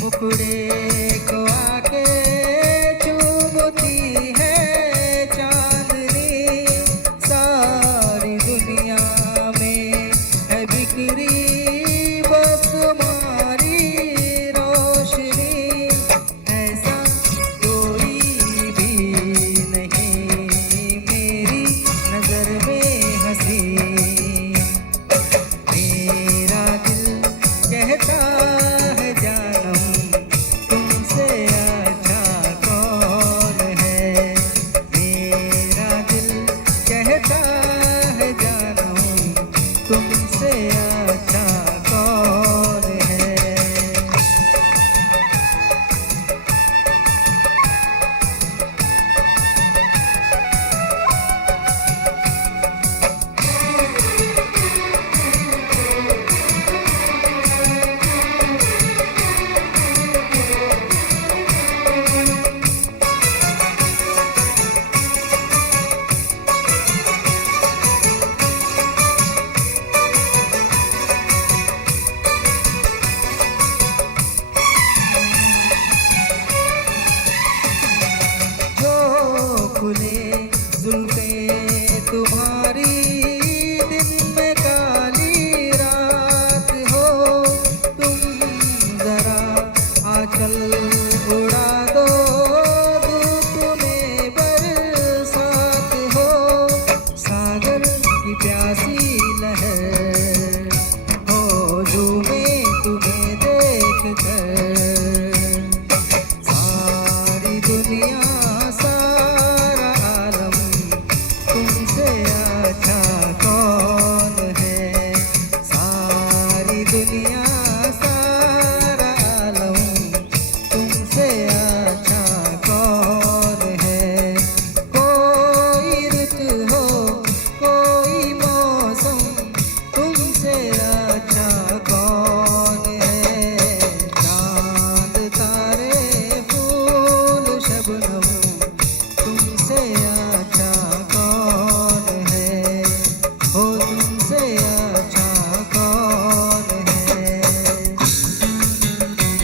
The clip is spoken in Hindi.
मुखड़े को आके चुभती है चांदनी, सारी दुनिया में है बिखरी बस तुम्हारी रोशनी। ऐसा कोई भी नहीं मेरी नजर में हंसी, मेरा दिल कहता है जानम तुमसे अच्छा कौन है। मेरा दिल कहता है जानम तुमसे अच्छा कौन है। खुले जुल्फे तुम्हारी दिन में काली रात हो, तुम जरा आंचल उड़ा दो धूप में बरसात हो। सागर की प्यासी लहर हो झूमे तुम्हें देख कर, सारी दुनिया